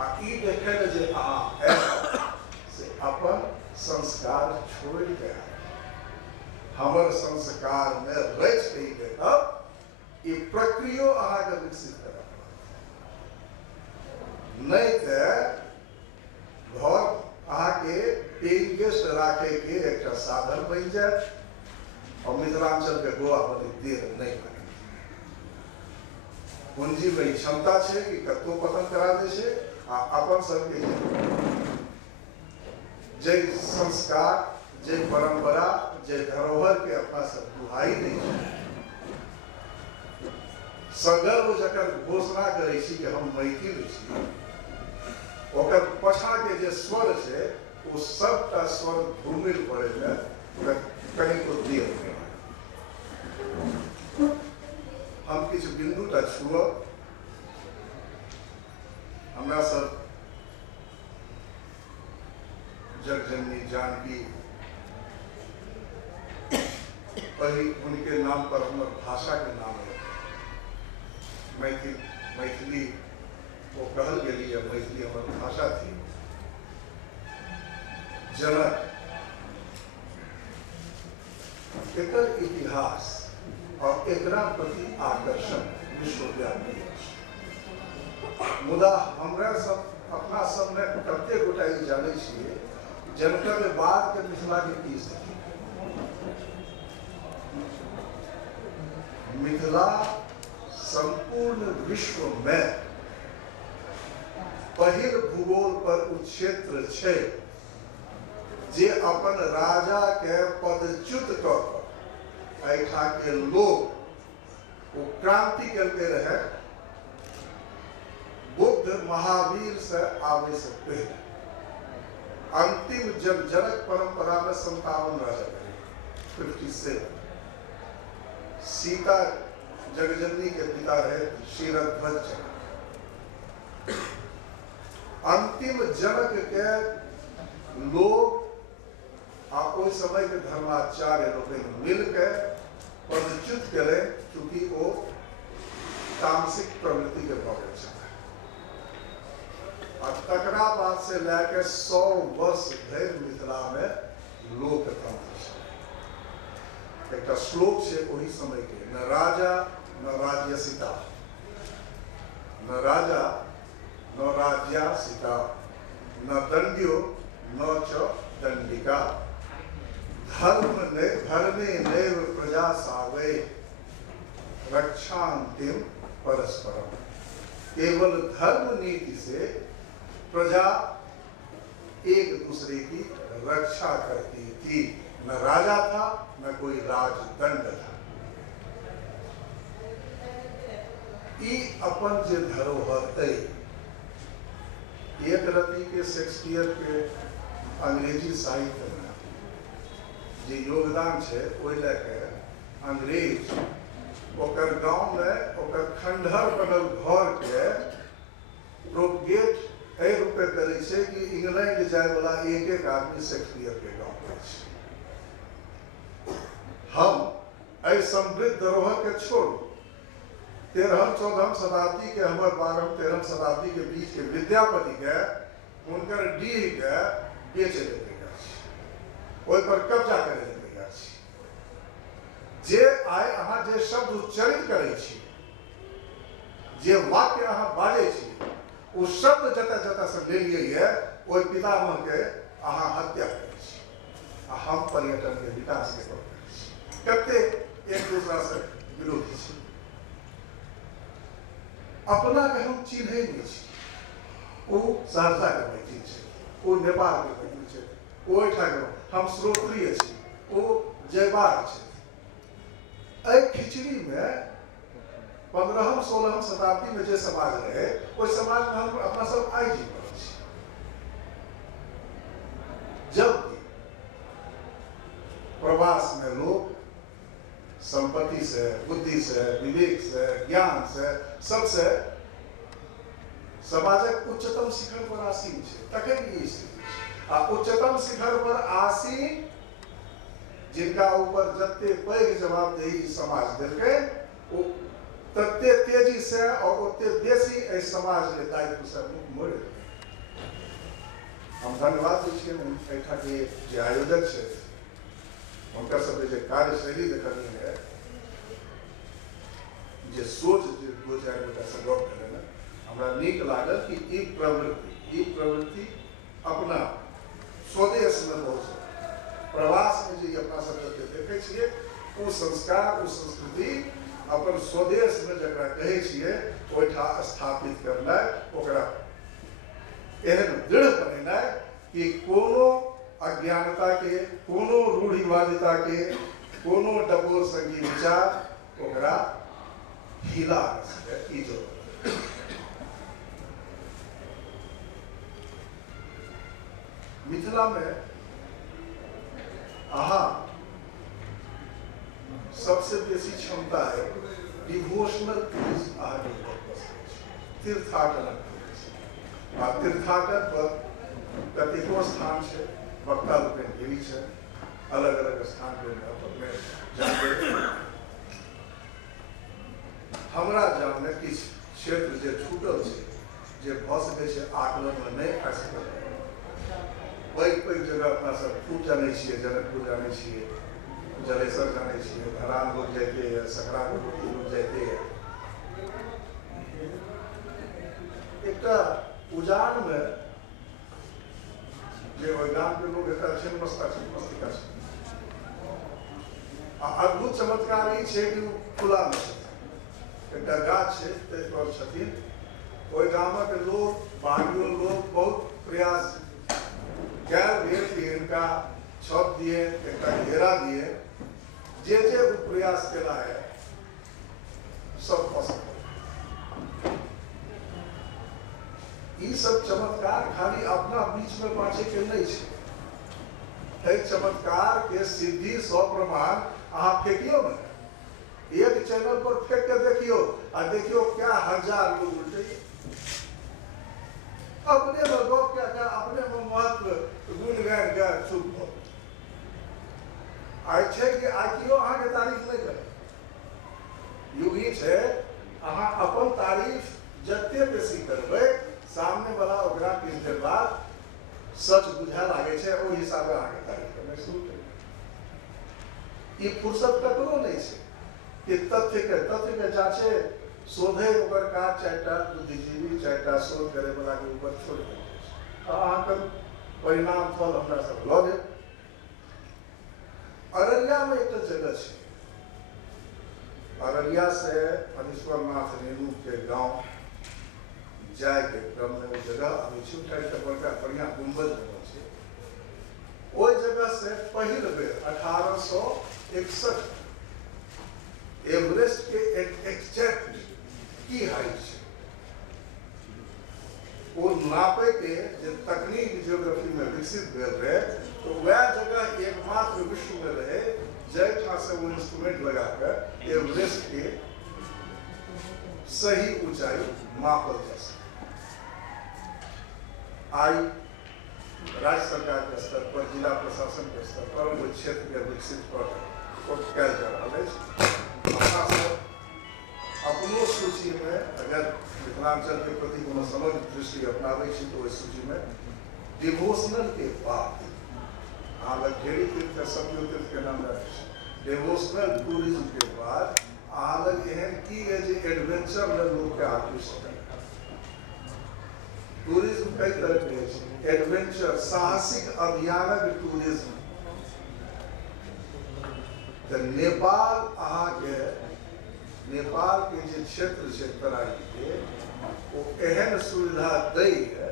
आ ई देखे ले जे अहाँ से अपन संस्कार छोड़ के हमर संस्कार में रच के देखब ई प्रक्रिया अहाँ के विकसित करब नहीं तो घर अहाँ के पेइंग गेस्ट राखे के एक साधन बन जाए और मिथिलांचल के गोवा बड़ी देर नहीं लगे पूंजी में क्षमता है कि कतो पतन करा दे छे आ अपन सबके जे संस्कार जे परंपरा जे धरोहर के अपना सब दुहाई नहीं सगर्व जकर घोषणा करे छी कि हम मैथिल छी ओकर पछा के जे स्वर है वो सबटा स्वर धूमिल पड़े में कहीं को देर नहीं हम किछु बिंदुटा छुअब हमरा सब जगजननी जानकी पहली उनके नाम पर हमर भाषा के नाम है मैथिली वो कहल गेली है मैथिली हमर भाषा थी जनक एकर इतिहास और एकरा प्रति आकर्षण विश्वव्यापी मुदा हमरा सब अपना सब में कते गोटा ई जाने छिए जनक के बाद के मिथिला के की स्थिति मिथिला संपूर्ण विश्व में पहिल भूगोल पर उ क्षेत्र छे जे अपन राजा के पदच्युत कर ऐठा के लोग वो क्रांति करके रहे बुद्ध महावीर से आवे से पहले अंतिम जब जनक परंपरा में 57 राजा रहे 57 सीता जगजननी के पिता रहे क्षीरध्वज जनक अंतिम जनक के लोग ओहि समय के धर्माचार्य लोग मिल के पदच्युत करे चूंकि वो तामसिक प्रवृत्ति के भोगे छे और तकरा बाद से लेकर 100 वर्ष धरि मिथिला में लोकतंत्र छे एक श्लोक छे वही समय के न राजा न राज्यसिता न राजा न राज्यासिता न दंड्यो न च दंडिका धर्मे नैव प्रजा सावे रक्षांतिम परस्परम केवल धर्म नीति से प्रजा एक दूसरे की रक्षा करती थी न राजा था न कोई राजदंड था ई अपन जे धरोहर है एक रति के शेक्सपियर के अंग्रेजी साहित्य में जे योगदान है ओहि लेके अंग्रेज ओकर गांव में ओकर खंडहर बनल घर के प्रोपगेट ए रूपे करे छे कि इंग्लैंड जाए वाला एक एक आदमी शेक्सपियर के गांव में छे हम ऐ समृद्ध धरोहर के छोड़ 13वीं-14वीं शताब्दी के हमारे 12वीं-13वीं शताब्दी के बीच के विद्यापति के उनकर डीह के बेचे देते ओहि पर कब्जा करे देते जे आइ अहाँ जे शब्द उच्चारित करे छी जे वाक्य अहाँ बाजे छी ओ शब्द जतऽ जतऽ से ले लिये ओहि पितामह के अहाँ हत्या करे छी आ हम पर्यटन के विकास के बात करै छी कते एक दूसरा से विरोधी छी अपना के हम चिन्हे नहीं छी ओ सहरसा के मैथिल छै ओ नेपाल के मैथिल छै ओ एठा के हम श्रोत्रिय छी ओ जयबार छै एहि खिचड़ी में 15वीं-16वीं शताब्दी में जे समाज रहे ओहि समाज में हम अपना सब आइ जी रहल छी जबकि प्रवास में लोग संपत्ति से बुद्धि से विवेक से ज्ञान से सबसे समाजक उच्चतम शिखर पर आसीन छै तखन ई स्थिति आ उच्चतम शिखर पर आसीन जिनका ऊपर जत्ते पैघ जवाबदेही समाज देलकै ओ तत्ते तेजी से और ओते बेसी एहि समाज के दायित्व से मोड़ि हम धन्यवाद दै छियनि एहिठाम के जे आयोजक छै हुनकर सबके जे कार्यशैली देखलियै है, जे सोच जे दो चारि गोटा से गप भेलै ने, हमरा नीक लागल कि ई प्रवृत्ति अपना स्वदेश में बहुत प्रवास में जे अपना सब देखै छियै ओ संस्कार ओ संस्कृति अपन स्वदेश में जकरा कहै छियै ओहिठाम स्थापित करनाइ, ओकरा एहन दृढ़ बनेनाइ कि कोनो अज्ञानता के, कोनो रूढ़िवादिता के, कोनो डबोर संगी विचार ओकरा हिला न सके, ई जरूरत। मिथिला में अहाँ सबसे बेसी क्षमता है डिवोशनल टूरिज्म, तीर्थाटन। आ तीर्थाटन पर कतेको स्थान है, वक्ता लोकनि गेली है, अलग अलग स्थान पर अपने जानते। हमरा जानने किछु क्षेत्र जे छूटल है, जे भऽ सकै छै आकलन में नहीं आ सकल। पैघ जगह अपना सब खूब जानै छियै, जनकपुर जानै छियै, जलेश्वर जानै छियै, धरान लोग जाते हैं, सकरा लोग जाते हैं। एक उजान में जे ओहि गाम के लोग एक छिन्नमस्तिका छै। अद्भुत चमत्कार ई छै कि खुला में एक गाछ है, पर छथिन। ओहि गामक लोग, बाहरियो लोग बहुत प्रयास कि इनका छत दिए, एक घेरा दिए, जे वो प्रयास केला है सब असफल। ई सब चमत्कार खाली अपना बीच में बाँचे के नहीं है। चमत्कार के सिद्धि 100 प्रमाण अहाँ फेंकियो न, एक चैनल पर फेंक के देखियो आ देखियो क्या हजार लोग उल्टे अपने में गप क्या अपने में महत्व गुण गान के चुप हो। आई छै कि आइयो अहाँ के तारीफ नहीं करे, युग ई छै अहाँ अपन तारीफ जते बेसी करबै, सामने वाला ओकरा किछु देर बाद सच बुझा लागे छै, ओहि हिसाबे अहाँ के तारीफ करनाइ शुरू कर। ई फुर्सत ककरो नहीं छै कि तथ्य के जांचे शोधे ओकर काज 4टा बुद्धिजीवी 4टा शोध करे वाला के ऊपर छोड़ दे। अहाँ के परिणाम फल हमरा सब लऽ लेब। अररिया में एक जगह है, अररिया से फणीश्वरनाथ रेणु के गांव जाए के क्रम में वो जगह अभी बड़का बढ़िया गुम्बद बनल है। ओहि जगह से पहिल बेर 1861 एवरेस्ट के एग्जैक्ट की हाइट है वो नापे के जे तकनीक जियोग्राफी में विकसित भेल रहे, तो वह जगह एकमात्र विश्व में रहे जहाँ से वो इंस्ट्रूमेंट लगाकर एवरेस्ट के सही ऊंचाई मापल जा सके। आई राज्य सरकार के स्तर पर, जिला प्रशासन के स्तर पर वो क्षेत्र के विकसित कर कल जा रहा है। अपनो सूची में अगर मिथिलांचल के प्रति कोनो समग्र दृष्टि अपनावे छी तो इस सूची में डिवोशनल के बाद अहाँ लग ढेरी तीर्थ सब तीर्थ के नाम रखे, डिवोशनल टूरिज्म के बाद अहाँ लग एहन की है जे एडवेंचर में लोग के आकृष्ट करे। टूरिज्म कई तरह के है, एडवेंचर साहसिक अभियानक टूरिज्म। तो नेपाल अहाँ के नेपाल के जे क्षेत्र है तराई के वो एहन सुविधा दै है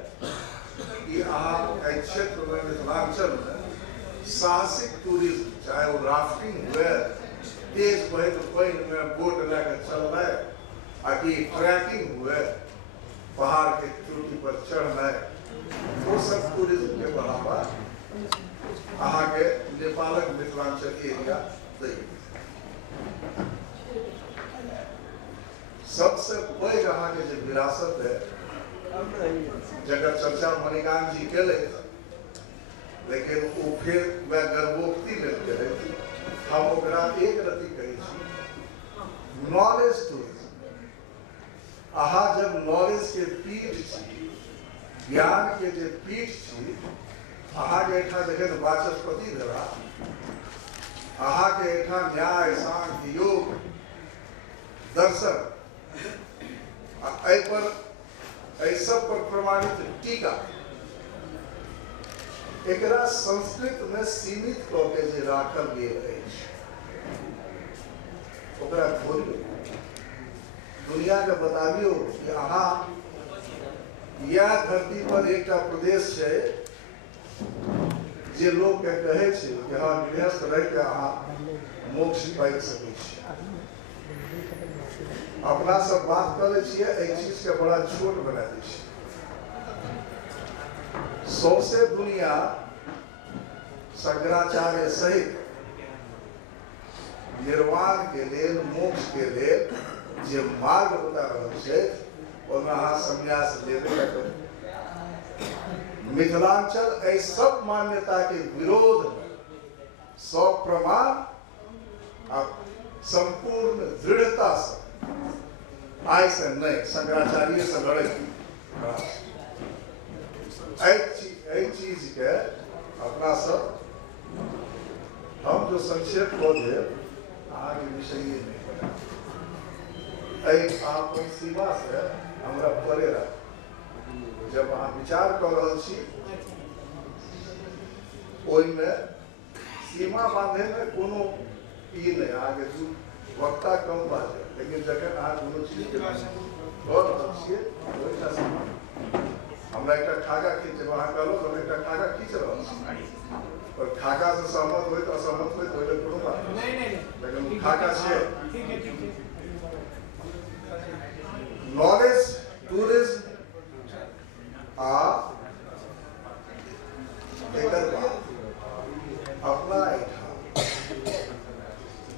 कि अहाँ क्षेत्र में मिथिलांचल में साहसिक टूरिज्म, चाहे वो राफ्टिंग हुए, तेज बहत पानी में बोट लेकर चलना, आकि ट्रैकिंग हुए, पहाड़ के चोटी पर चढ़ना, वो सब टूरिज्म के बढ़ावा अहाँ के नेपालक मिथिलांचल एरिया दै। सबसे पैघ अहाँ के जे विरासत है जगह चर्चा मणिकांत जी के लेकिन वो फिर वह गर्भोक्ति लेके रहे, हम ओकरा एक रति कहे नॉलेज टूरिज्म। अहाँ जब नॉलेज के पीठ छी ज्ञान के जे पीठ छी, अहाँ के एठा जखन वाचस्पति भेला, अहाँ के एठा न्याय, सांख्य, योग, दर्शन एहि पर एहि सब पर प्रमाणित टीका एकरा संस्कृत में सीमित कऽ के जे राखल गेल अछि, ओकरा खोलियौ, दुनिया के बताबियो कि अहाँ यह धरती पर एक प्रदेश है जे लोग के कहे छे कि हाँ गृहस्थ रह के अहाँ मोक्ष पाबि सकै छी। अपना सब बात करे छिए, एक चीज के बड़ा छोट बना दै छी। सौंसे दुनिया शंकराचार्य सहित निर्वाण के लेल, मोक्ष के लेल जे मार्ग बता रहल छै, ओहिमे अहाँ संन्यास लेबे न करू। मिथिलांचल एहि सब मान्यता के विरोध सप्रमाण आ संपूर्ण दृढ़ता से आय से नहीं, शंकराचार्य से लड़े चीज के अपना सब हम जो संक्षेप कऽ देब अहाँके विषय नहीं पता, अपन सीमा से हमरा परे रख। जब अहाँ विचार कर रहल छी, ओहिमे सीमा बांधे में कोनो ई नहीं, आगे दू वक्ता कम बाजे, लेकिन जखन अहाँ कोनो चीज के कर रहल छियै, ओहिटा सीमा हमरा एक खागा खींच, अहाँ कहलहुँ हम एक खागा खींच रहल छी, और खागा से सहमत हो तो असहमत हो तो कोनो बात नहीं, लेकिन खागा से नॉलेज टूरिज्म आ एकर बात अपना एठाम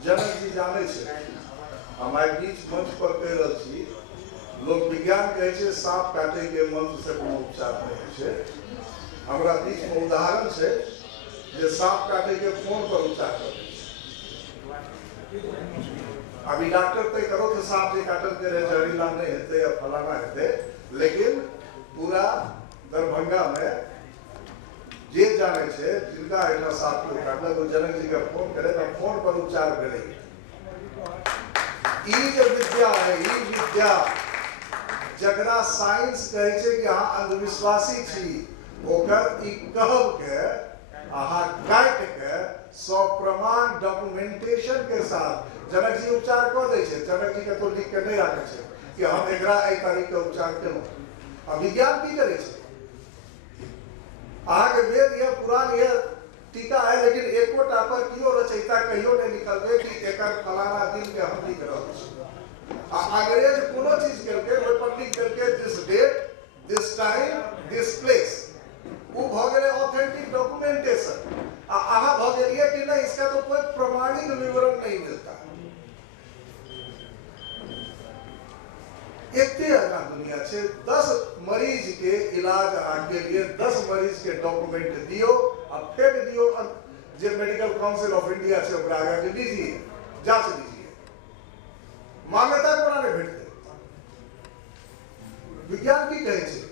जनक जी जाने छे, हम आई बीच मंच पर कह रहल छी, लोग विज्ञान कहे छे सांप काटे के मंत्र से कोनो उपचार नहीं छे। हमरा बीच में उदाहरण छे जे सांप काटे के फोन पर उपचार करे। अभी डॉक्टर तय करो कि सांप जे काटल के रहे जहरीला नहीं हेते या फलाना हेते, लेकिन पूरा दरभंगा में जे जाने छे जिनका एटा सांप के काटल, तो जनक जी का फोन करे तो फोन पर उपचार करे। ई जे विद्या है, ई विद्या जकरा साइंस कहे छे कि अहाँ अंधविश्वासी छी, ओकर ई कहब के अहाँ काट के सप्रमाण डॉक्यूमेंटेशन के साथ जनक जी उपचार कर दे छे। जनक जी के तो लिख के नहीं आके छे कि हम एकरा एहि तारीख के उपचार केलहुँ। आ विज्ञान की करे छे? अहाँ के वेद या पुराण या टीका है, लेकिन एकोटा पर कियो रचयिता कहियो नहीं लिखल है कि एकर फलाना दिन के हम लिख रहल छी। अंग्रेज कोनो चीज केलके, ओहि पर लिख देलके this date, this time, this place, वो भ गेलै ऑथेंटिक डॉक्यूमेंटेशन। अहाँ भ गेलिए कि नहीं, इसका तो कोई प्रमाणिक विवरण नहीं मिलता। इतने आगा दुनिया छे, 10 मरीज के इलाज के लिए 10 मरीज के डॉक्यूमेंट दियो और फेंक दियो, जो मेडिकल काउंसिल ऑफ इंडिया से ओकरा आगा के दीजिए, जांच दीजिए, मान्यता कोना नहीं भेटते। विज्ञान की कहे छे?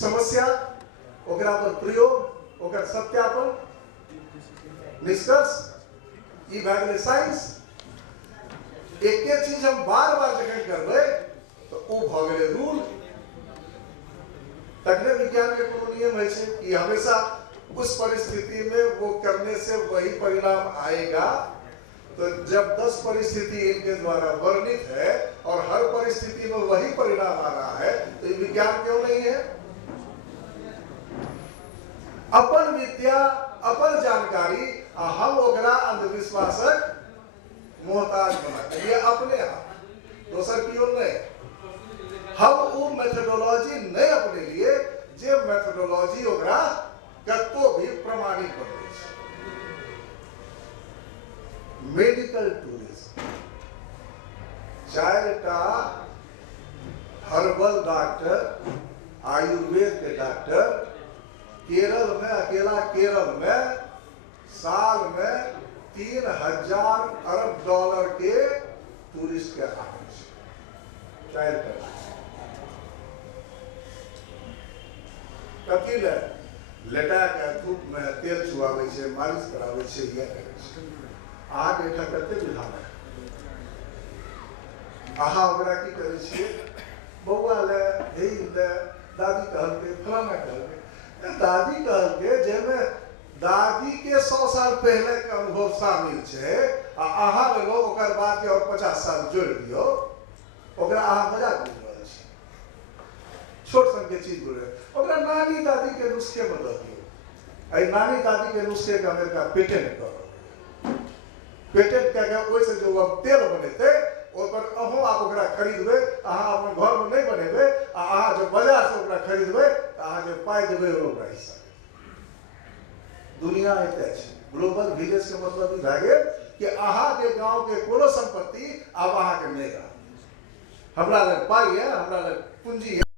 समस्या, ओकरा पर प्रयोग, ओकर सत्यापन, निष्कर्ष, ई भए गेलै साइंस। एके चीज हम बार बार जखन करबै तो ओ भ गेलै रूल। तकने विज्ञान के कोनो नियम है छे कि हमेशा उस परिस्थिति में वो करने से वही परिणाम आएगा। तो जब 10 परिस्थिति इनके द्वारा वर्णित है और हर परिस्थिति में वही परिणाम आ रहा है, तो ये विज्ञान क्यों नहीं है? अपन विद्या, अपन जानकारी, हम ओकरा अंधविश्वासक मोहताज बना ये अपने आप, दोसर कियो नहीं। हम वो मेथोडोलॉजी नहीं अपने लिए जे मेथोडोलॉजी ओकरा कतो भी प्रमाणित बनबै छै। मेडिकल टूरिज्म, 4टा हर्बल डॉक्टर, आयुर्वेद के डॉक्टर केरल में, अकेला केरल में साल में 3000 अरब डॉलर के टूरिस्ट के आने। कथी ले लेटा के धूप में तेल चुआबै छै, मालिश कराबै छै, इएह करै छै। अहाँके एहिठाम कते विधान है, अहाँ ओकरा की करै छियै, बौआ ले, हे ले, दादी कहलकै, फलाना कहलकै, दादी कहलकै, जाहिमे दादी के 100 साल पहले के अनुभव शामिल छै, आ अहाँ लेलो ओकर बाद के और 50 साल जोड़ि दियौ, ओकरा अहाँ मजाक बुझि रहल छी। छोट सन के चीज बोले, ओकरा नानी दादी के नुस्खे में दऽ दियौ। एहि नानी दादी के नुस्खे के अमेरिका पेटेंट कर, पेटेंट कऽ के ओहिसँ जो अब तेल बनेतै, ओहि पर अहूँ आब ओकरा खरीदबै, अहाँ अपन घर में नहीं बनेबै, आ अहाँ जब बाजार से ओकरा खरीदबै तऽ अहाँ जे पाइ देबै ओकरा हिस्सा। दुनिया एतय छै, ग्लोबल विलेज के मतलब ई भए गेल कि अहाँ के गांव के कोनो संपत्ति आब अहाँ के नहीं रहत। हमरा लग पाइ है, हमरा लग पूंजी है,